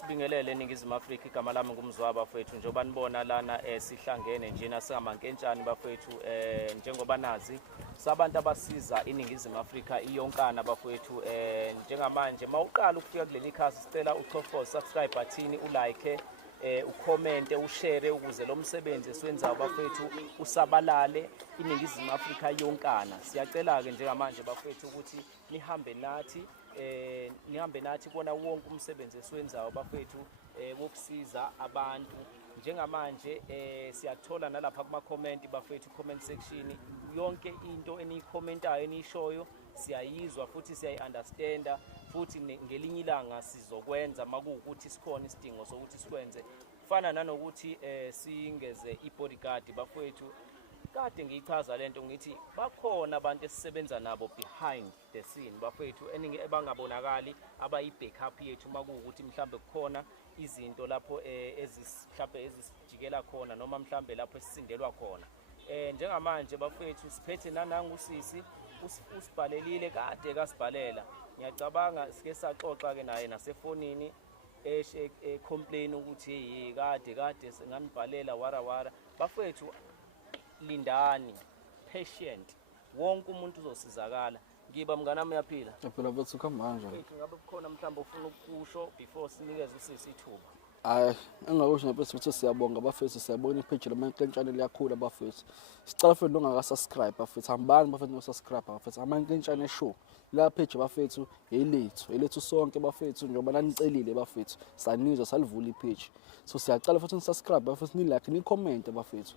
sibingelele eNingizimu Afrika igama lami ngumzwaba bafethu njengoba nibona lana sihlangene njena singamankentshani bafethu njengoba nazi sabantu abasiza iNingizimu Afrika iyonkana bafethu njengamanje mawuqala ukufika kuleli khasi sicela uchofoze subscribe button ulike ucommente ushare ukuze lo msebenzi esiwenzayo bafethu usabalale iNingizimu Afrika yonkana siyacela ke njengamanje bafethu ukuthi nihambe nathi kubona wonke umsebenzi esiwenzayo bafethu wokusiza abantu njengamanje siyathola nalapha kuma comment bafethu comment section yonke into eniyikhomentayo enishoyo siyayizwa futhi siyayiunderstanda futhi ngelinye ilanga sizokwenza makuwukuthi sikhona isidingo sokuthi sikwenze kufana nanokuthi singeze ibodyguard bafethu kade ngiyichaza lento ngithi bakhona abantu esisebenza nabo behind the scene bafethu ebangabonakali abayi-backup yethu makuwukuthi mhlambe kukhona izinto lapho mhlambe ezisijikela khona noma mhlambe lapho esisindelwa khona njengamanje bafethu siphethe nanangusisi usibhalelile kade kasibhalela ngiyacabanga sike saxoxa ke naye nasefonini complain ukuthi hey kade singanibhalela wara bafethu lindani patient wonke umuntu uzosizakala ngiba mnganami yaphila yaphila bethu kamanje ngabe kukhona mhlawumbe ufuna ukusho before sinikeze usisi ithuba hayi engakusho ngempela ukuthi siyabonga bafethu siyabona ipage lamankentshane liyakhula bafethu sicela futhi ongaka-subscribe bafethu hambani bafethu no-subscribe bafethu amankentshane show la page bafethu elethu sonke bafethu njengoba nanicelile bafethu sanizwa salivula ipage so siyacela futhi ni-subscribe bafethu ni-like ni-comment bafethu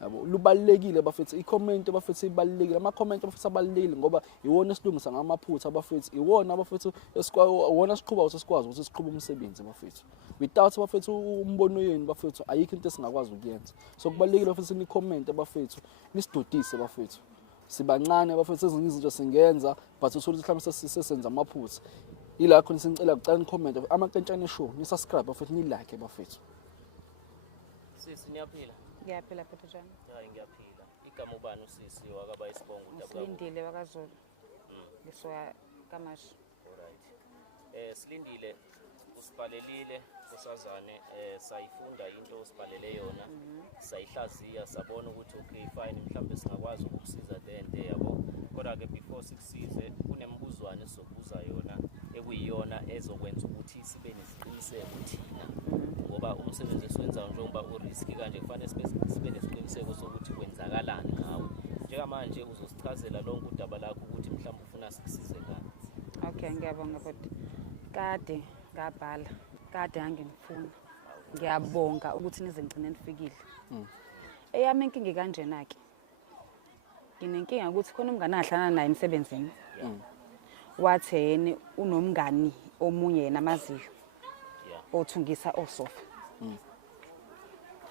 yabo lubalekile bafethu i-comment bafethu ibalekile ama-comment bafethu abalekile ngoba iwona esilungisa ngamaphutha bafethu iwona bafethu iwona siqhuba ukuthi sikwazi ukuthi siqhube umsebenzi bafethu without bafethu umbono yenu bafethu ayikho into esingakwazi ukuyenza so kubalekile bafethu ni-comment bafethu nisidodise bafethu sibancane bafethu ezinye izinto singenza but uthola ukuthi mhlawumbe sesenza amaphutha ila khona sinicela kucela ni-comment amankentshane show ni-subscribe bafethu ni-like bafethu sisi niyaphila Ngiyaphila phela njani? Hayi ngiyaphila. Igama ubani usisi wakaba isibongo uDabula? Silindile wakaZulu. Ngisoya kaMashi. Alright. Silindile usibhalelile kusazane sayifunda into osibhalele yona. Sayihlaziya sabona ukuthi okay fine mhlambe singakwazi ukukusiza dente yabo. Kodwa ke before sikusize kunembuzwane sokubuza yona ekuyiyona ezokwenza ukuthi sibe nesiqiniseko thina. Ngoba umsebenzi esiwenzayo njengoba uriski kanje kufanele sibe nesiqiniseko sokuthi kwenzakalani ngawe njengamanje uzosichazela lonke udaba lakho ukuthi mhlawumbe ufuna sikusize ngani. Okay ngiyabonga bodi kade ngabhala kade angimfuna ngiyabonga ukuthi nize ngcine nifikile eyami inkinga kanjena ke nginenkinga ukuthi khona umngane ahlana naye emsebenzini wathi yena unomngani omunye yena amaziyo othungisa osofa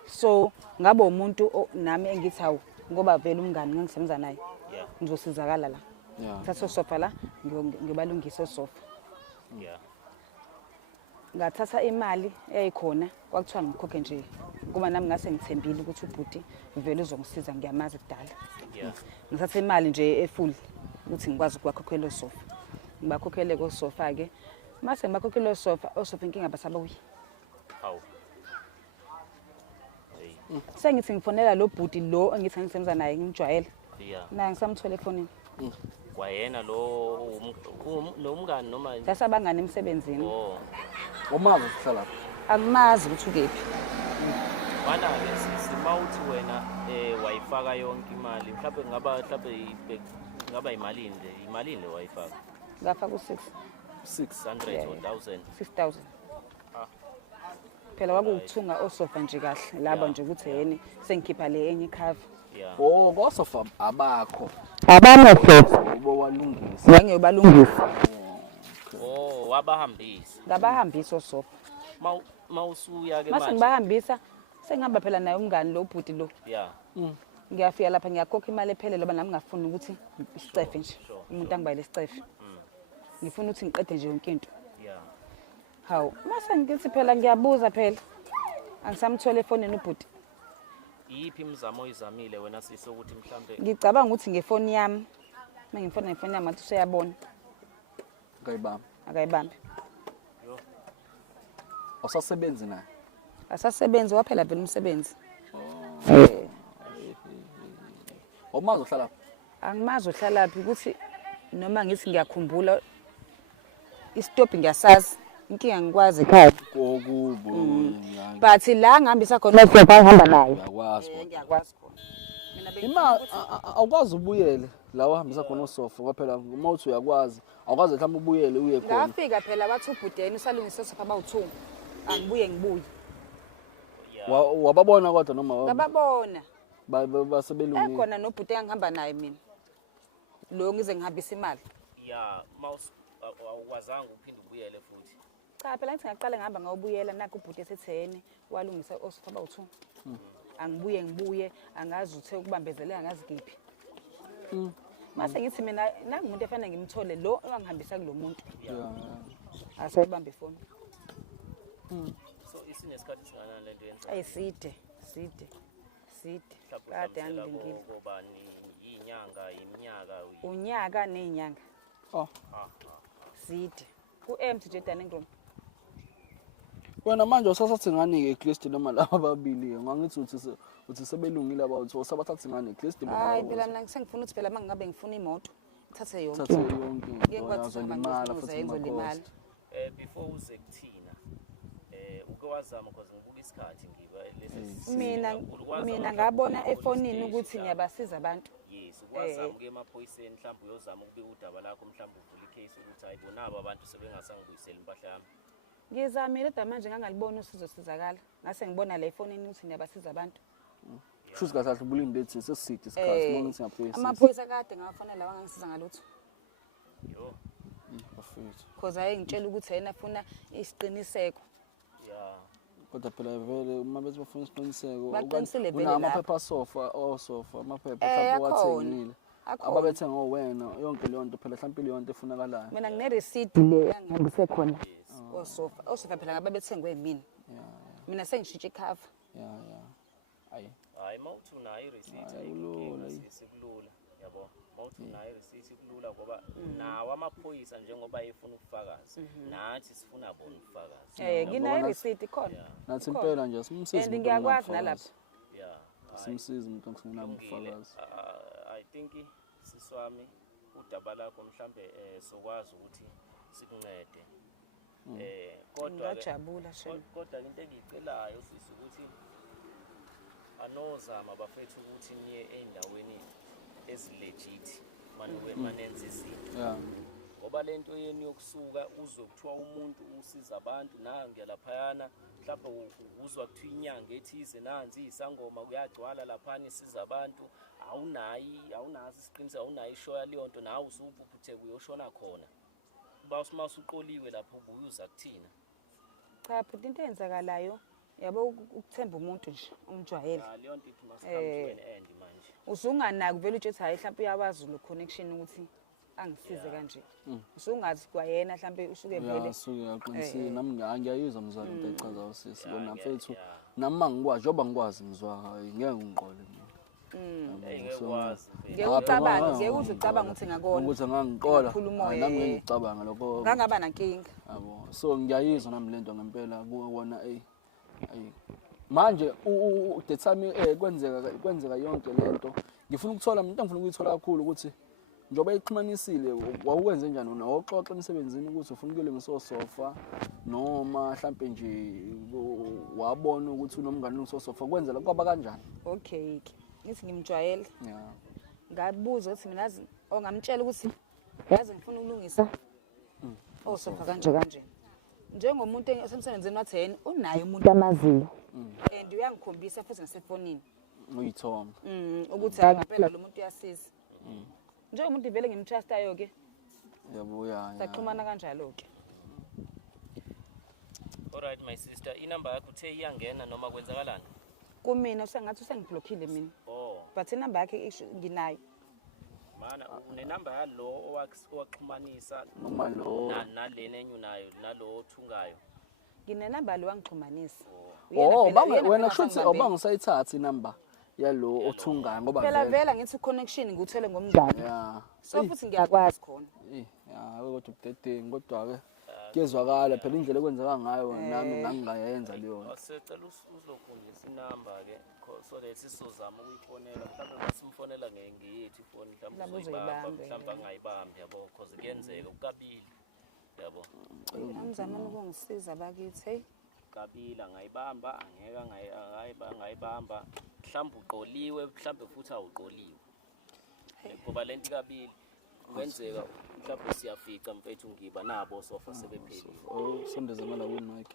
so ngabe umuntu nami engithi hawu ngoba vele umngani ngisebenza naye ngizosizakala la thatha osofa la ngibalungisa osofa ngathatha imali eyayikhona kwakuthiwa ngikhokhe nje ngoba nami ngase ngithembile ukuthi ubhuti vele uzongisiza ngiyamazi kudala ngithatha imali nje efull ukuthi ngikwazi ukwakhokhela osofa ngibakhokhele kosofa ke mase ngibakhokhela osofa inkinga basabuyi hawu sengithi ngifonela lo bhuti lo engithi ngisebenza naye ngijwayele naye ngisamthola efonini kwayena lo umngani noma sasabangana emsebenzini umazi uhlala akumazi ukuthi ukephi bana ke simawuthi wena wayifaka yonke imali mhlawumbe ngaba imalini le wayifaka ngafaka u6 600 or 1000 6000 phela wakuthunga osofa nje kahle laba nje ukuthi yeni sengikhipha le enye ikhava kosofa abakho abamosofa ubo walungisa ngiyobalungisa wabahambisa ngabahambisa osofa mawusuya ke mase ngibahambisa sengihamba phela naye umngani lo bhuti lo ngiyafika lapha ngiyakhokha imali ephelele ngoba nami ngafuna ukuthi isicefe nje umuntu angibayile isicefe ngifuna ukuthi ngiqede nje yonke into hawu mase ngithi phela ngiyabuza phela angisamthola efonini ubhuti yiphi imizamo oyizamile wena sise ukuthi mhlambe ngicabanga ukuthi ngefoni yami mangifona ngefoni yami athi useyabona ngayibamba akayibambi awusasebenzi naye. Asasebenzi waphela phela umsebenzi. Awumazi uhlala lapha? Angimazi uhlala laphi ukuthi noma ngithi ngiyakhumbula istop ngiyasazi inkinga ngikwazi ekhaya. Kokubo. But la ngihambisa khona ngihamba naye. Uyakwazi kodwa. Ngiyakwazi khona. Mina Ima awukwazi ubuyele la wahambisa khona usofa ngoba phela uma uthi uyakwazi awukwazi mhlawumbe ubuyele uye khona. ngafika phela bathi ubhudeni usalungisa sofa abawu2. Angibuye ngibuye. Wababona kodwa noma Ngababona. basebelungile. Ekhona nobhuti engihamba naye mina. Lo ngize ngihambisa imali. ya awukwazanga uphinde ubuyele futhi. Cha phela ngithi ngaqala ngihamba ngawubuyela nakho ubhuti esethene walungisa osofa abawu2. Angibuye angazi uthe ukubambezeleka ngazi kiphi. Mase ngithi mina nangu umuntu efanele ngimthole lo ongihambisa kulomuntu. Asebambe ifoni. So isinesikhathi singanani lento yenza? Ayiside. Kade angilingile. Ngoba inyanga iminyaka Unyaka nezinyanga. Side. Ku-empty nje Danny Ngrom. Wena manje usasathi ngani ke Kristi noma laba ababili ngangithi uthi sebelungile abawu sabathathi ngani Kristi bona. Hayi phela mina ngisengifuna ukuthi phela mangabe ngifuna imoto ngithathe yonke. Thathe yonke. Ngeke kwathi imali futhi ngizolimala. Before uze kuthina uke wazama because ngibuka isikhathi ngiba lesi Mina ngabona efonini ukuthi ngiyabasiza abantu. yes ukwazama ke emaphoyiseni mhlawumbe uyozama ukubika udaba lakho mhlawumbe uvula icase ukuthi ayibona abantu sebengasangibuyisela impahla yami. Ngizamile kodwa manje ngangalibona usizo sizakala. Ngase ngibona la efonini ukuthi ngiyabasiza abantu. Shuthi kahle ubulinde ethi sesisithi isikhathi uma ngithi ngaphoyisa. Amaphoyisa kade ngafanele wangangisiza ngalutho. Yo. Bafethu. Because ayengitshela ukuthi yena afuna isiqiniseko. Yeah. Kodwa phela vele uma bethi bafuna isiqiniseko Baqinisile vele amaphepha sofa amaphepha mhlawumbe wathengile. Akhona. Ababethenga owena yonke leyo nto phela mhlawumbe leyo nto efunakalayo. Mina ngine receipt le engihambise khona. Osofa phela ngabe bethengwe yimina. Mina sengishintshe icover. Hayi. Hayi mawuthi unayo ireceipt ayikho sekulula yabo. Mawuthi unayo ireceipt kulula ngoba nawo amaphoyisa njengoba efuna ubufakazi nathi sifuna bona ubufakazi. Nginayo receipt khona. Nathi impela nje simsize. And ngiyakwazi nalapha. Yeah. Simsize umuntu ongifuna ubufakazi. I think siswami udaba lakho mhlambe sokwazi ukuthi sikuncede. Ngajabula shema. Kodwa into engicelayo sisi ukuthi anozama bafethu ukuthi niye endaweni ezilegit manenze izinto. Ngoba lento yeni yokusuka uzwe kuthiwa umuntu usiza abantu nange laphayana mhlawumbe uzwa kuthiwa inyanga ethize nanzi isangoma kuyagcwala laphana isiza abantu awunazi isiqiniseko awunayo ishoya leyo nto nawe usuphuphuthe kuyoshona khona. Uba usuqoliwe lapho ubuyuza kuthina. Cha futhi into eyenzakalayo yabo ukuthemba umuntu nje umjwayele. Leyo nto ithi must come to an end manje. Usunganaki vele uthi hayi mhlawumbe uyawazi lo connection ukuthi angisize kanje. Usungazi kwayena mhlawumbe usuke vele. Usuke yaqinisile nami ngiyayizwa mzwana into echaza usisi bona mfethu nami mangikwazi njoba ngikwazi ngizwa ngeke ngiqole. Ngiyacabanga ngeke uze ucabanga ukuthi ngakona. Ukuthi ngangiqola nami ngicabanga lokho. Ngangaba nankinga. Yabo. So ngiyayizwa nami lento ngempela kuwona manje the time kwenzeka yonke lento ngifuna ukuthola into engifuna ukuyithola kakhulu ukuthi njoba ixhumanisile wawuwenze njani nawuxoxa emsebenzini ukuthi ufuna ukulungisa sofa noma mhlambe nje wabona ukuthi unomngane ulungisa sofa kwenzela kwaba kanjani? Okay ngithi ngimjwayele. Yeah. Ngabuza ukuthi mina ongamtshela ukuthi yazi ngifuna ukulungisa osofa kanje. Njengomuntu osemsebenzini wathena unayo umuntu amaziyo. And uyangikhombisa futhi nasefonini. Uyithoma. Ukuthi ngempela lo muntu uyasiza. Njengomuntu vele ngimtrustayo ke. Yabo ya. Saxhumana kanjalo ke. Alright my sister, inamba yakho uthe iyangena noma kwenzakalani? Kumina usengathi usengiblockile mina. But inamba yakhe nginayo. Mana unenamba yalo owaxhumanisa noma lo nalena enyunayo nalo othungayo. Nginenamba lo wangixhumanisa. Wena shothi awubangisayithatha inamba yalo othungayo ngoba phela vela ngithi connection ngikuthele ngomngane. So futhi ngiyakwazi khona. Kodwa ubudedeni kodwa ke kuyezwakala phela indlela ekwenzeka ngayo nami ngangingayenza leyo nto. Asicela uzokhonjisa inamba ke so that sizozama ukuyifonela mhlawumbe masimfonela ngeyethu ifoni mhlawumbe uzoyibamba mhlawumbe angayibambi yabo because kuyenzeka ukabili yabo. Ngizamani ukungisiza bakithi hey. Kabili angayibamba angayibamba mhlawumbe uqoliwe mhlawumbe futhi awuqoliwe. Ngoba lento kabili kwenzeka mhlawumbe siyafica mfethu ngiba nabo sofa sebephelile. Oh sondeze mala ku-mic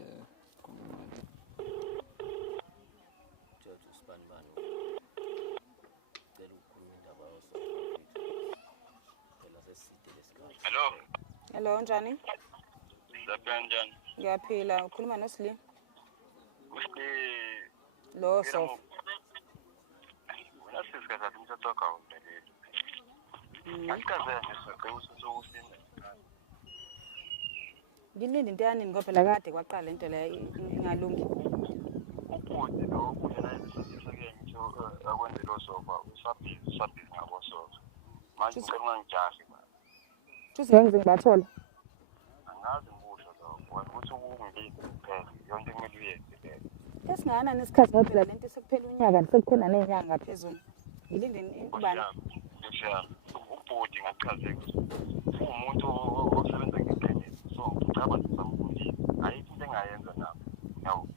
George Spanbani cela ukukhuluma indaba yosofa phela seside lesikhathi. Hello njani? Kanjani? Ngiyaphila ukhuluma noSlim. Lo sofa. Unasisikhathi sathi umthetho wakho awumeleli. Asikaze nje sokusinda. Ngilinde into yanini ngoba phela kade kwaqala lento la ingalungi. Ubhuti lo kunye nayisike ngisho akwenzelo sofa usabhizi ngabo sofa. Manje ngicela ungangijahi manje. Futhi ngibathola. Angazi ngisho lo ukuthi ukungilinde kuphela yonke kumele uyenze. Esingana nesikhathi ngoba phela lento sekuphela unyaka sekukhona nezinyanga ngaphezulu. Ngilinde ubani? Ubhuti ngachaze ukuthi umuntu osebenza ngeqiniso so ngicabanga samkhulile ayikho into engayenza nabo yawo.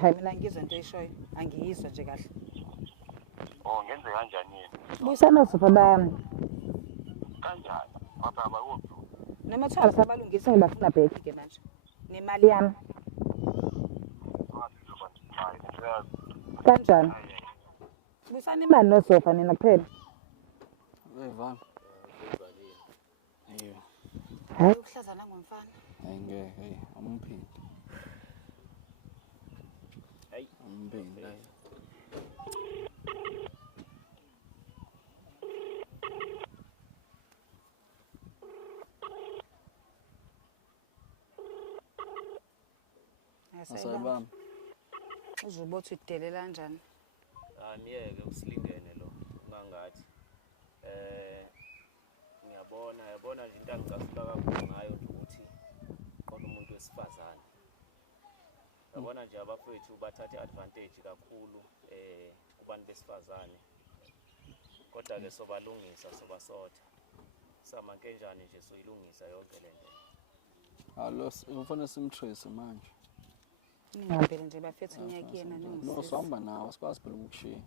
Hayi mina ngizwe into eshoyo angiyizwa nje kahle. Oh ngenze kanjani yini? Buyisana sofa bami. Kanjani? Baba wophi? Noma thaba sabalungisa ngibafuna back ke manje. Nemali yami. Kanjani? Buyisana imali nosofa nina kuphela. Evana. Yebo. Hayi ukuhlaza nangomfana. Ngeke hey amphindi. Hey Amphindi. Asayibamba. Uzobothi udelela kanjani? Miyeke usilingene lo ungangathi yabona nje into angicasula kakhulu ngayo nje ukuthi qona umuntu wesifazane yabona nje abafowethu bathatha advantage kakhulu kubantu besifazane kodwa ke sobalungisa sobasotha samankenjani nje soyilungisa yonke lento. Allo ufuna simtrace manje. Ningahambele nje bafethu ngiyakuyena No sihamba nawe sikwazi phela ukushiya.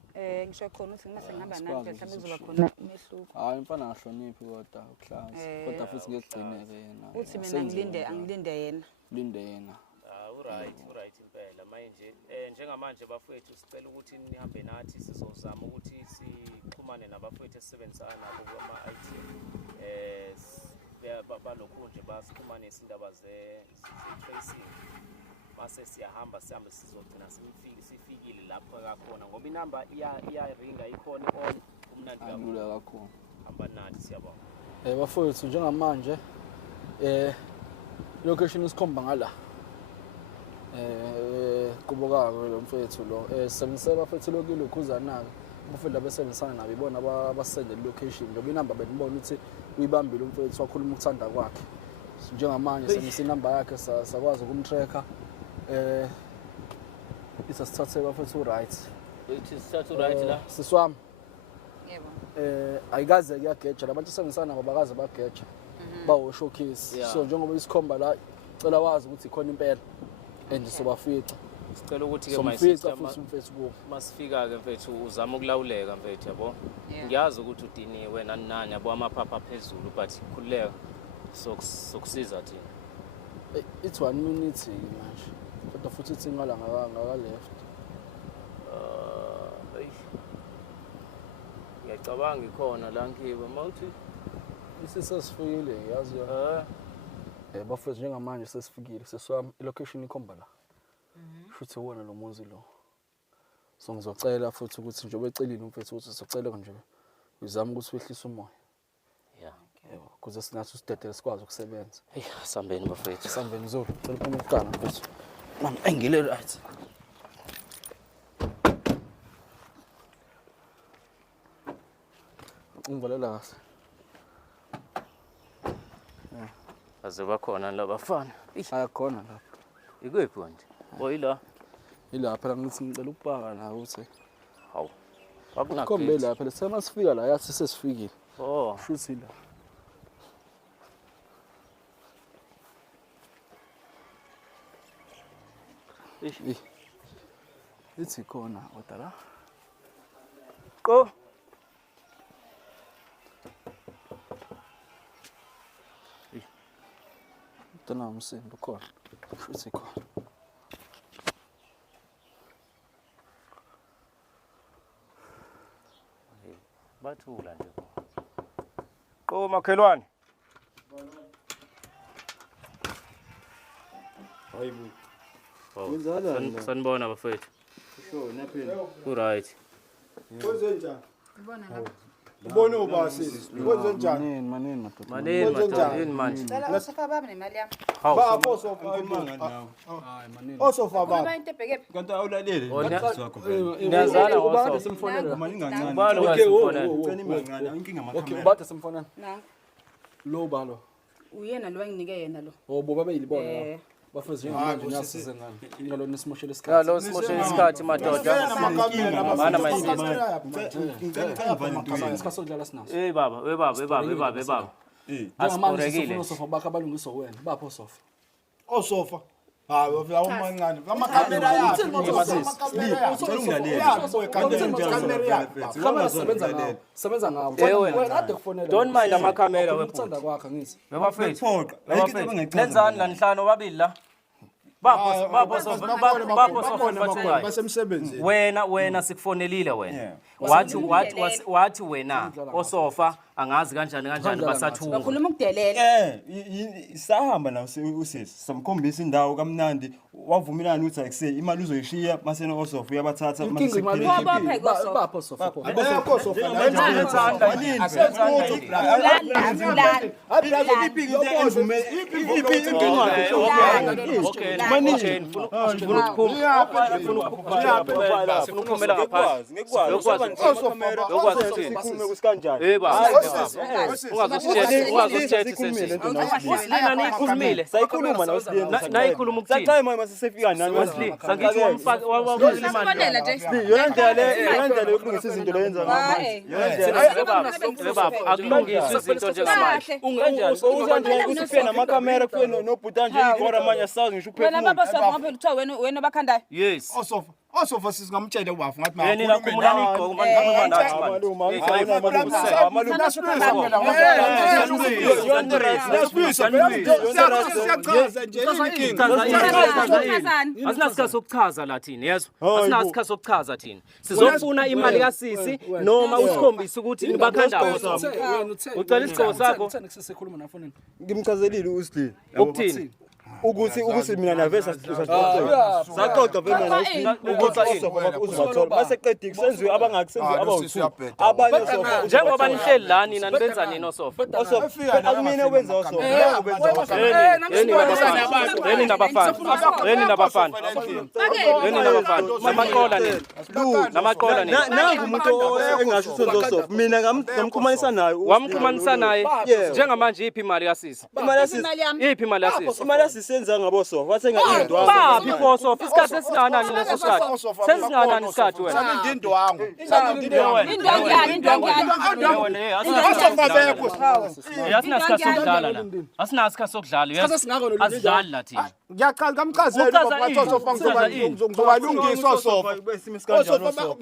Ngisho khona ukuthi ngima sengihamba nami mhlawumbe kuzoba khona umehluko. Hayi mfana ngahloniphi kodwa ukuhlaza. Kodwa futhi ngekugcineke yena. Uthi mina angilinde yena. Linde yena. Uright impela manje njengamanje bafowethu sicela ukuthi nihambe nathi sizozama ukuthi sixhumane nabafowethu esisebenzisana nabo kuma IT balokhu nje basixhumanisa indaba ze tracing mase sihambe sizogcina sifikile lapho kakhona ngoba inamba iyaringa ikhona on umnandi Alula kakhulu. hamba nathi siyabonga. Bafowethu njengamanje location isikhomba ngala. Kubokako lo mfethu lo sebenzisa bafethu lokukhuzana abafethu abasebenzisana nabo ibona abasende location ngoba inamba benibona ukuthi uyibambile umfethu wakhuluma ukuthanda kwakhe njengamanje semisa inamba yakhe sakwazi ukumtracker isasithathe bafethu right Sithatha right la siswami Yebo. ayikaze kuyageja labantu sebenzisana nabo bakaze bageja bawo showcase so njengoba isikhomba la cela wazi ukuthi ikhona impela and sobafica sicela ukuthi ke somfica futhi umfethu kubo masifika ke mfethu uzama ukulawuleka mfethu yabo ngiyazi ukuthi udiniwe nani yabo amaphapha phezulu but khuleka sokusiza thina it's 1 minute manje kodwa futhi ithi ngala ngaka left ngiyacabanga ikhona la ngibe mawuthi isesesifikile yazi bafethu njengamanje sesifikile seswami ilocation ikhomba la futhi wona lo muzi lo so ngizocela futhi ukuthi njengoba ecelile umfethu ukuthi sizocela nje uzama ukuthi wehlise umoya yebo kuze sinathi usidedele sikwazi ukusebenza sambeni bafethu sambeni zolo cela uphuma ukugana mfethu mama engile right ungivalela kahle Aze bakhona labafana. Ayakhona lapha. Ikuphi manje? Oyila. Ila phela ngithi ngicela ukupaka la ukuthi. Hawu. Kombe la phela semasifika la yathi sesifikile. Oh. Shuthi la. Ithi khona odala. Qo. Dona umsindo khona. Shuthi khona. Bathula nje. Qo makhelwane. Hayibo. Wenzalani? Sanibona bafethu. Sho naphela. Ku-right. Kwenzenjani? Ubona lapha. Ubone ubasisi. Kwenzenjani? Manini madoda. Manini madodeni manje. Cela usofa bami nemali yami. Hawu. Bapho sofa Hayi manini. osofa Kuba baba. into ebheke. Kanti awulalele Oh, ngakho wakho phela. Niyazana ubade ngosofa. simfonela. Mali kancane. Ubalo Okay, kasimfonela. Ucela imali kancane, inkinga Okay, amakhamera. ubade simfonela. Nangu. Lo balo. Uyena lo enginike yena lo. Oh boba beyilibona la. Eh. Bafezi njengamanje ngiyasize ngani. Ingalona isimoshele Ya isikhathi. lo simoshela isikhathi madoda. Mana mayisisi. Isikhathi sokudlala sinaso. Baba, baba. Njengamanje Asiborekile. sifuna sofa bakhe abalungiswa wena. Bapho sofa. Osofa. Hayi wafika umancane. Amakhamera yapi? Kamera sebenza ngawo. Sebenza ngawo. Wena ade kufonela. Don't mind amakhamera Ukuthanda kwakhe ngithi. Bebafethu. Nenzani la nihlanu babili la? Bapho sofa bathungayo. Basemsebenzini. Wena sikufonelile wena. Wathi wena osofa angazi kanjani basathunga. Bakhuluma ukudelela. Sahamba nawo usisi. Samkhombisa indawo kamnandi. Wavumelana ukuthi akusey imali uzoyishiya masena osofa uyabathatha Inkinga imali bapho sofa. Akho sofa. Sefika nani Wesley sangithi wamfaka Sifonela nje. yona ndlela yokulungisa izinto leyenza baba akulungiswa izinto njengamanje ungenjani usifike namakhamera kufike nobhuta nje ikora manje asazi ngisho Wena baba uphefumula sofa ngaphela kuthiwa wena bakhandayo. yes osofa sisingamtshela ubafu ngathi yena nakhumulani igqoko mangikhuluma nathi asinasikhathi sokuchaza la thina yezwa asinasikhathi sokuchaza thina sizofuna imali kasisi noma usikhombise ukuthi nibakhandayo ucela isigqoko sakho ngimchazelile uSdile ukuthini ukuthi mina navesa saxoxa vele nayo ukuthi osofa uzobathola base qedike senziwe abangakusenziwe abawu2 abanye osofa njengoba nihleli la nina nibenza nini osofa osofa akumina ubenza osofa yeni nabafana namaqola nini nangu umuntu engasho senzo osofa mina ngamxhumanisa nayo wamxhumanisa naye njengamanje iphi imali kasisi iphi imali kasisi imali sisenza ngabo sofa wathenga indwa babi fosofa isikhathi esinganani leso sikhathi sesinganani isikhathi wena indwangu asinasikhathi sokudlala la asinasikhathi sokudlala yes asidlali la thina ngiyaqala ngamchazela sofa ngizobalungisa sofa besimo sikanjalo sofa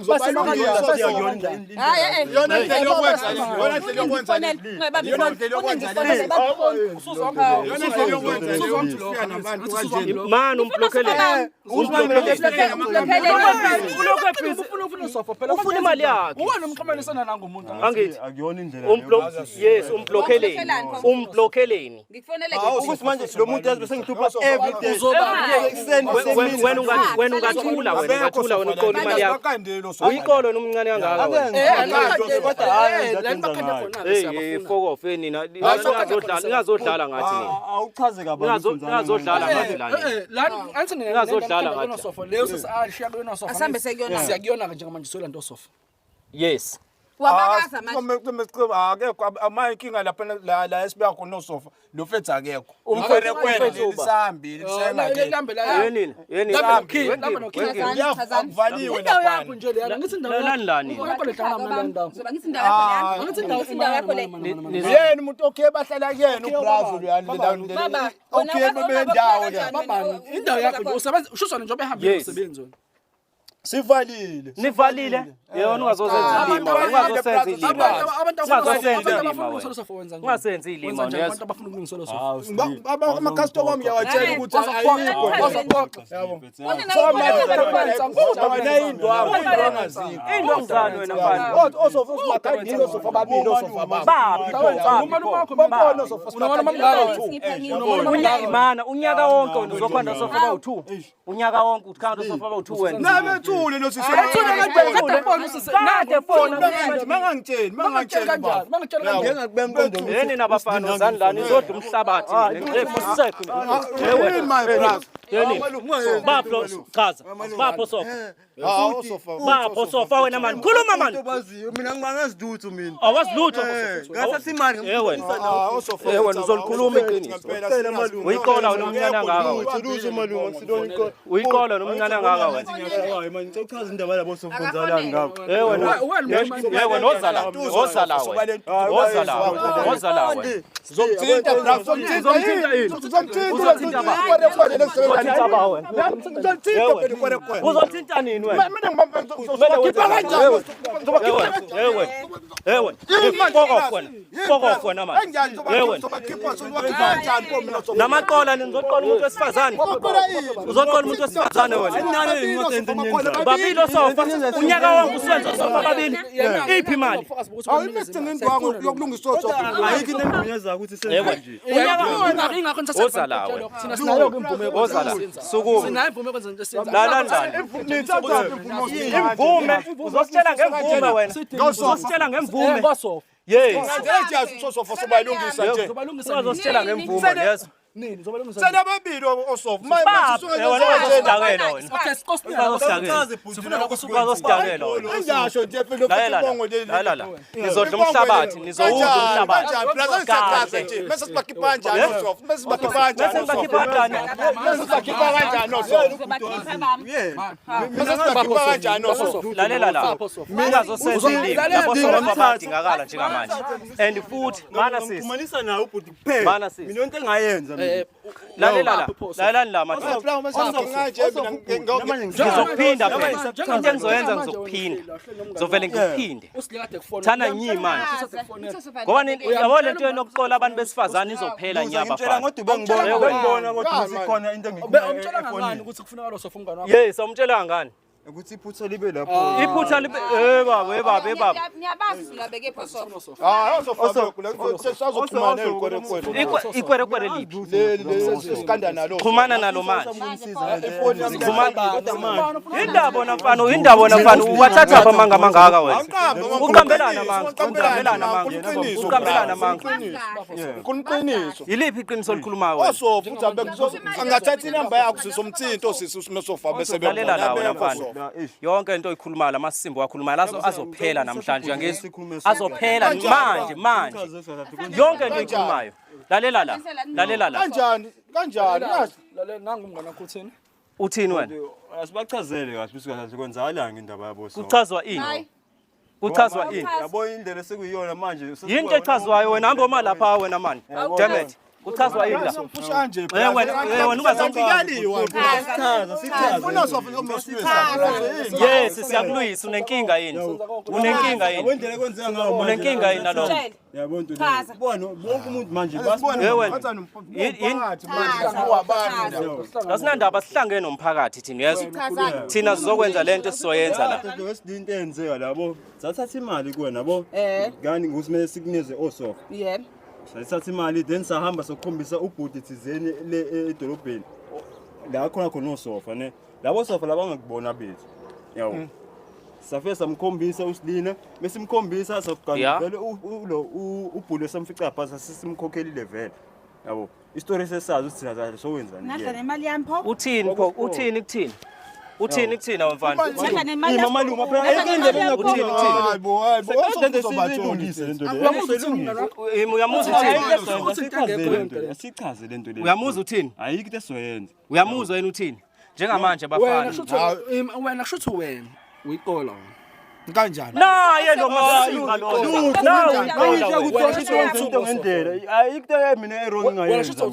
yona ndlela yokwenza yona ndlela yokwenza yona ndlela yokwenza nabantu kanje man umblockele ufuna imali yakhe Uwena umxhumanisana nangomuntu. angithi akuyona indlela yes umblockeleni Ngikufonele ukuthi manje lo muntu yazi bese ngithupha every day wena ungathula wena uqola imali yakho uyiqolo nomncane kangaka wena fuck off nina ngazodlala ngathi nina awuchaze kabanzi ngazodlala ngathi la La anthi Ngazodlala ngathi. sofa. Leyo sesishiya kuyona sofa. Asambe sekuyona. Siyakuyona njengamanje sola nto sofa. yes Wabakaza manje. akekho amayinkinga lapha la esibuya khona usofa lo fethu akekho Umfethu umfethu lisambili Yenini akuvaliwe Indawo lapha yakho nje leyana ngithi indawo lani lani Zoba ngithi indawo yakho ngithi indawo yakho le. yena umuntu okay bahlala kuyena ubrazo leyana okay bebendawo le babani indawo yakho nje usebenza ushusana nje obehamba umsebenzi wena sivalile nivalile yona ungazosenza ilima ungazosenza ilima ungasenza ilima abantu abafuna ukulungiselwa sofa ama customer wami yawatshela ukuthi ayikho indwa ngizani wena mfana osofa usimakhadini osofa babili osofa unyaka unyaka wonke wena uzokhanda sofa bawu2 unyaka wonke ukhanda sofa bawu2 wena nabethule lo yeni nabafana zandlani zodwa umhlabathi yeni bapho chaza bapho sofa bapho sofa wena mani khuluma mani mina ngibangaziduthu mina awazilutho ngasathi imali wena uzolikhuluma iqiniso uyiqola wena umnyana ngaka uyiqola nomnyana ngaka wena hayi manje uchaza indaba labo sofonzala ngakho wena ozala wena zomthinta bra uzothinta nini wena namaqola nizoqola umuntu wesifazane uzoqola umuntu wesifazane wena babili osofa unyaka wonke usenza osofa babili iphi imali ayikho nembunyeza ukuthi senze nje ingakho ozala wena thina sinayo imvume ozala sukuma sinayo imvume kwenza into esenza lalandlani imvume uzositshela ngemvume wena uzositshela ngemvume basofa yes sofa sobalungisa nje uzositshela ngemvume yes nini zobalungisa sena babili osofa okay uzositakela wena ngisho nje phela lokubongo lalala nizodla umhlabathi nizowudla umhlabathi kahle nje mase sibakhipha kanjani osofa mase sibakhipha kanjani mase sibakhipha kanjani osofa mase sibakhipha kanjani osofa lalela la mina zosenza ilimi lapho sobadingakala njengamanje and futhi mana sis kumanisa nawe ubhuti kuphela mina into engayenza lalela la mathi ngizokuphinda phela into engizoyenza ngizokuphinda ngizovele ngikuphinde thana nyimanje ngoba yabo lento yokuxola abantu besifazane izophela nyaba ngitshela ngodwa bengibona kodwa sikhona into umtshela ngani ukuthi kufuneka lo sofa umngane wakho yes umtshela ngani ukuthi iphutha libe lapho iphutha libe baba Niyabazi labeke phoso. osofa sazoxhumana ikwerekwere liphi sikanda nalo xhumana nalo manje indaba na mfana uwathatha apha manga mangaka wena uqambelana manga kunqiniso yiliphi iqiniso likhulumayo wena osofa uthi angathatha inamba yakho sisomthinto sisusofa bese lalela la wena mfana yonke into oyikhulumayo lamasimbo wakhulumayo azophela namhlanje uyangizwa azophela manje yonke into oyikhulumayo lalela la kanjani lalela nangu umngane wakho uthini uthini wena asibachazele kahle ukuthi kwenzakalanga indaba yabo so kuchazwa ini yabo indlela sekuyiyona manje yinto echazwayo wena hamba oma lapha wena man damn it kuchazwa ini la pusha nje wena ungazambikaliwa funa sofa ngomsifisa yes siyakuluyisa unenkinga yini wendlela kwenzeka ngawo unenkinga yini nalo yabo nto bona bonke umuntu manje asinandaba sihlangene nomphakathi thina yezo thina sizokwenza lento esizoyenza la wesidinto enzeka labo zathatha imali kuwena yabo ngani ngusimele sikunikeze osofa Yebo. Sathatha imali then sahamba sokukhombisa ubhuti thizeni le edolobheni la khona osofa ne labo sofa labangakubona bethu yawo safe samkhombisa usilina bese simkhombisa sokugana vele lo ubhulo samfica phasa sisimkhokhelile vele yabo istory sesazi ukuthi thina zahle sowenzani Nadla nemali yami pho. uthini kuthini Uthini kuthina mfana? Malume phela ayikinde bengakuthini hayibo uzolungise lento le. Uyamuza uthini? Sichaze lento le. Uyamuza uthini? Ayikho into esizoyenza. Uyamuzwa yena uthini? Njengamanje bafana. Wena shuthu wena uyikola kanjani? Naye lo masinga lo. Into ngendlela. Ayikho mina errong ngayenza.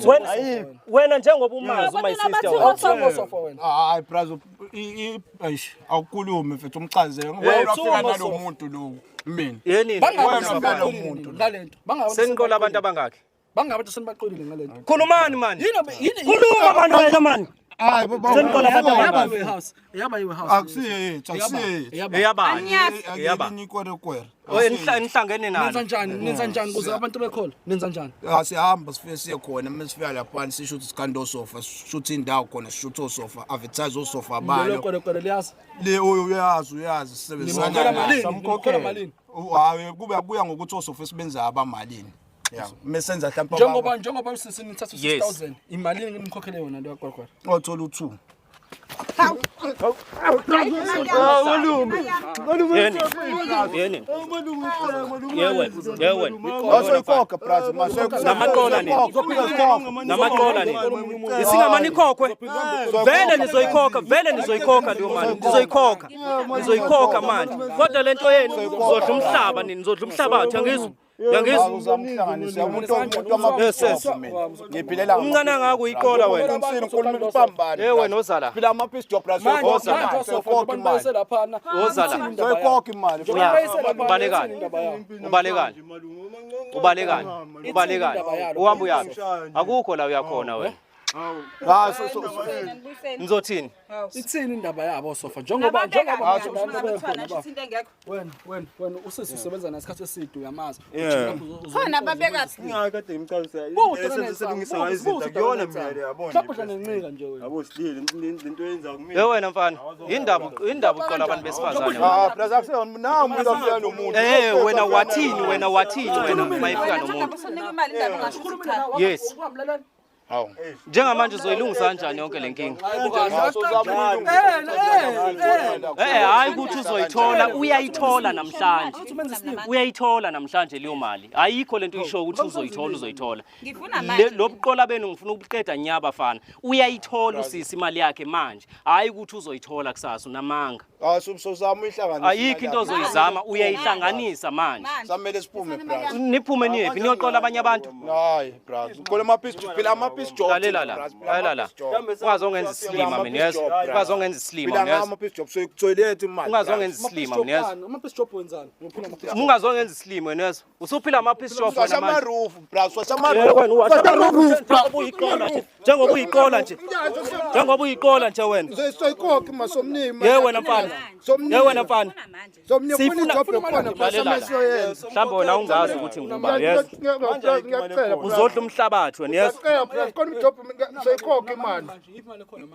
Wena njengoba umazi my sister hayi brazo awukhulume mfethu umchazele ngoba ufika nalomuntu lo mina yini seniqola abantu abangaki bangabantu senibaqolile ngalento khulumani manje yini khuluma abantu wena manje hayi baba seniqola abantu abangaki yaba yiwe house akusiyethu akusiyethu yaba nikwerekwere nihlangene nani nenza njani kuze abantu bekhola nenza njani sihamba sifike siye khona mesifika lapha sisho ukuthi sikando sofa shoot indawo khona shoot osofa advertise osofa abalo lokho liyazi le uyazi sisebenzisana samkhokhela malini hayi kube kuya ngokuthi osofa esibenza abamalini yeah mesenza mhlawumbe njengoba usisini nithatha 6000 imali ngimkhokhele yona leyo kwakwara othola u2 yeni yewe asoyikhokha brazo namaqola ni isingamani khokhwe vele nizoyikhokha leyo mali nizoyikhokha manje kodwa lento yenu nizodla umhlaba nini nizodla umhlabathi angizwa ngiphilela umncane ngako uyikola wena wena ozala phila amapiece job brazo soyikhokha imali ubalekani uhamba uyaphi akukho la uyakhona wena nizothini ithini indaba yabo sofa njengoba wena usisi usebenza nasikhathi eside uyamazi khona babekathi Ngakade ngimchazisa esenzelungisa ngayizinto kuyona mina le yabona mhlawumbe nencika nje wena yabo silile lento yenza kumina wena mfana indaba uqola abantu besifazane brazo akusiyona nawe umuntu afika nomuntu wena wathini mayifika nomuntu yes hawo njengamanje uzoyilungisa kanjani yonke le nkinga hayi ukuthi uzoyithola uyayithola namhlanje leyo mali ayikho lento isho ukuthi uzoyithola lobuqola benu ngifuna ukuqeda nya bafana uyayithola usisi imali yakhe manje hayi ukuthi uzoyithola kusasa unamanga sozama uyihlanganisa ayikho into ozoyizama uyayihlanganisa manje samele siphume brazo niphume niyephi niyoqola abanye abantu hayi brazo uqole amapiece phila amapiece job lalela ungazongenza islima mina yes ungazongenza islima mina yes amapiece job soyithoyilethe imali ungazongenza islima mina yes amapiece job wenzani uphila amapiece ungazongenza islima mina yes usuphila amapiece job wena manje roof brazo washamaroof wena njengoba uyiqola nje wena soyikhokha masomnimi wena mfana mfana sifuna job yokhona brazo mhlawumbe wena ungazi ukuthi nguba yes uzodla umhlabathi wena yes khona job soyikhokha imali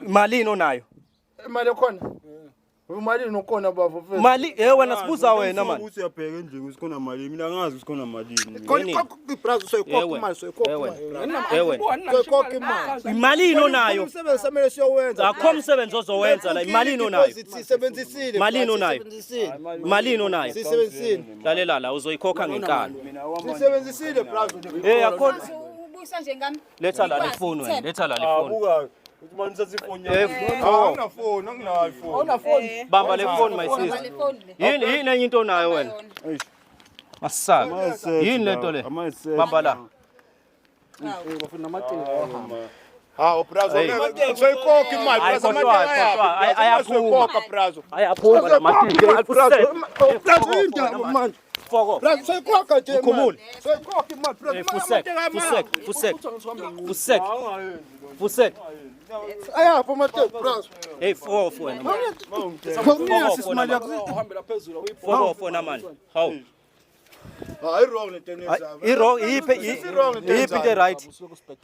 malini onayo imali khona imali nokona bafo mfethu mali wena sibuza wena manje ukuthi uyabheka endlini usikhona mali mina angazi usikhona mali khona brazo soyikhokha imali soyikhokha imali imalini onayo umsebenzi samele siyowenza akho umsebenzi ozowenza la imalini onayo sisebenzisile malini onayo sisebenzisile lalela la uzoyikhokha ngenkalo sisebenzisile brazo akho ubuyisa nje ngami letha la ifoni wena letha la ifoni abuka uthi manje sasifoni awunafoni anginayo ifoni bamba le phone my sister yini enye into onayo wena masaka yini lento le bamba la bafuna amaciko hawo brazo soyikhokha imali brazo ayaphuma brazo ayaphuma la mathikiyo brazo indaba manje foko brazo soyikhokha nje ukhumule soyikhokha imali brazo fusek ayapho mate brazo fofo wena ngomnye sisimali yakho uhambela phezulu fofo wena man how hayi wrong lento enza wrong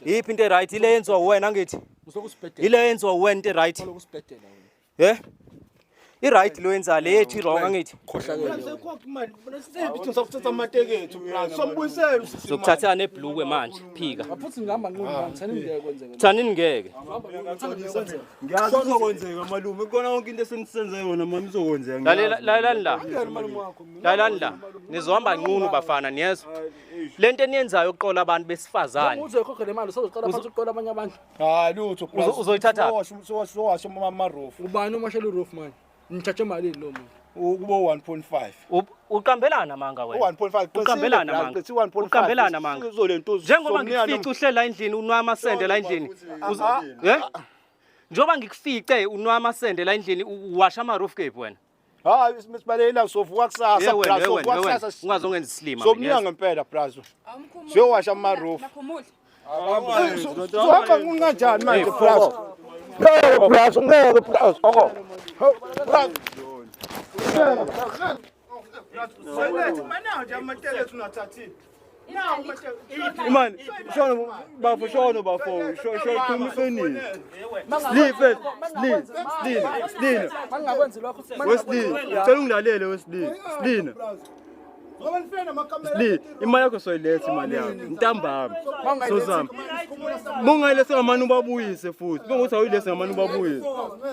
yiphi into right ile yenziwa wena ngithi ile yenziwa wena into right i-right lo yenza le ethi wrong angithi zokuthatha nebhlukwe manje phika Ngaphuthi ngihamba nqondo ngithani ngeke kwenzeke. thanini ngeke Ngiyazokwenzeka malume kona yonke into esenisenze yona mama izokwenzeka. lalani la nizohamba nqunu bafana niyezwa lento eniyenzayo ukuqola abantu besifazane Uthi ukhokhe le mali usazocela phansi ukuqola abanye abantu. Hayi lutho. Uzoyithatha? Sowasho amarofu. Ubani umashela uroof man? Ngithathe imali lo muntu. Ukubo 1.5. uqambelana manga wena 1.5 uqambelana manga uqambelana manga njengoba ngikufica uhlela endlini unwa amasende la endlini njengoba ngikufice unwa amasende la endlini uwasha ama roof cape wena hayi sibalekela sovuka kusasa bra sovuka kusasa ungazongenza islima somnika ngempela bra siyowasha ama roof soka kunganjani manje bra bra ngeke bra oko Imani, shona bafo, khulumiseni. Slina. Mangakwenzi lokho. Weslina, cela ungilalele Weslina. Imali yakho soyiletha imali yakho. Ntambama. Sozama. Mungayilethe ngamani ubabuyise futhi. Bengothi awuyilethe ngamani ubabuyise.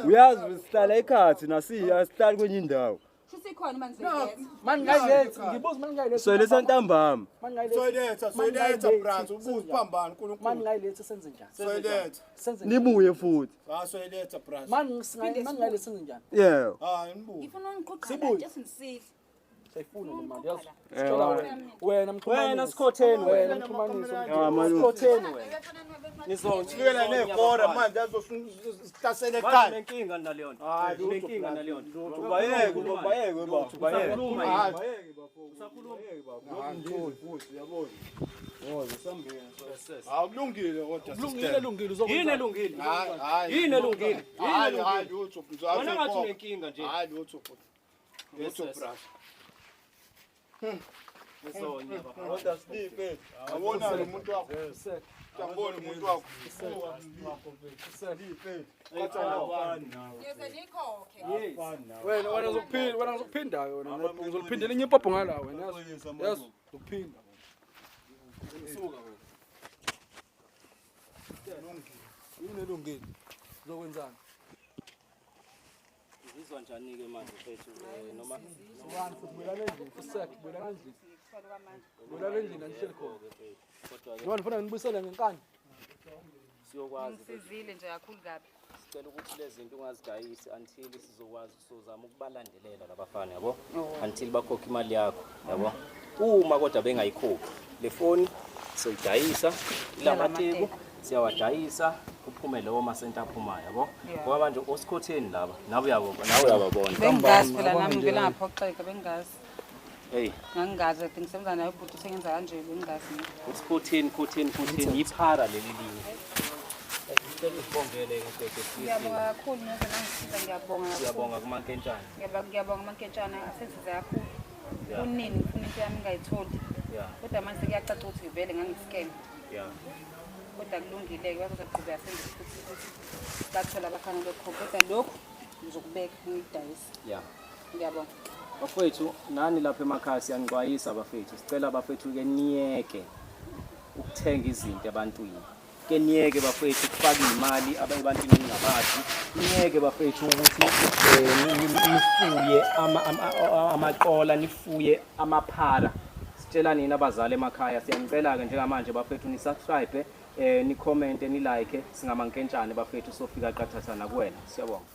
Uyazi sihlala ekhathi nasiya sihlala kwenye indawo. Sikhona manje ngilethe. Mangayilethi, ngibuza mangayilethi. Soyiletha ntambama. soyiletha bra ubuze phambana uNkulunkulu Mangayilethi senze njani? soyiletha Senze njani? Nibuye futhi. soyiletha bra Mangayilethi senze njani? Yeah. nibuye Ngifuna ungiqoqa la just ngisile. Sayifuna le mali yazi. Sicela wena mxhumanisi. wena sikhotheni Wena mxhumanisi. sikhotheni wena Sikela nekora manje azosihlasela Wazi ekhaya nenkinga naleyo nto Hayi, nenkinga naleyo nto Ubayeke baba. usakhuluma Hayi. Akulungile kodwa Kulungile uzokwenza. yini elungile hayi yini elungile hayi lutho wena ngathi unenkinga nje hayi lutho bra ngesonya baba kodwa Steve awona lo muntu wakho Tambona umuntu wakho Ngeze nikhokhe. Wena uzokuphinda wena. Ngizoliphinda elinye ipopo ngala wena yazi. Yazi ukuphinda. Usuka wena. Yini elungile? Uzokwenzani? uzizwa njani ke manje mfethu noma Wani futhi bulala endlini, futhi bulala endlini. Bulala endlini angihleli khona. kodwa ke Noma ngifuna ngibuyisele ngenkani. siyokwazi Ngisizile nje kakhulu kabi. sicela ukuthi lezi zinto ungazidayisi until sizokwazi sizozama ukubalandelela labafana yabo until bakhokhe imali yakho yabo uma kodwa bengayikhokhi le phone soyidayisa lamateko siyawadayisa kuphume lawo masenta aphumayo yabo ngoba manje osikhotheni laba nawe uyababona Bengazi phela nami ngivela ngaphoxeka bengazi. hey Ngangazi ukuthi ngisebenza naye ubhuti sengenza kanje bengazi. ukhotheni iphara leli linye ngicela usibongele ke Ngiyabonga kakhulu neze nangisiza ngiyabonga kakhulu. siyabonga kumankentshane Ngiyabonga uManketshana asenzize kakhulu. Kunini ngifuna into yami ngayitholi. yeah Kodwa manje kuyacaca ukuthi vele ngangiscam. yeah Kodwa kulungile ke bazoqhubeka senze futhi bathola abafana lokho kodwa lokho ngizokubeka ngidayisa. yeah Ngiyabonga. bafethu nani lapha emakhaya siyanixwayisa abafethu sicela abafethu ke niyeke ukuthenga izinto ebantwini ke niyeke bafethu ukufaka imali abantwini ningabazi niyeke bafethu ukuthi nifuye amaqola nifuye amaphara sitshela nina abazali emakhaya siyanicela ke njengamanje bafethu ni subscribe ni comment ni like singamankentshane bafethu sofika qathathana kuwena siyabonga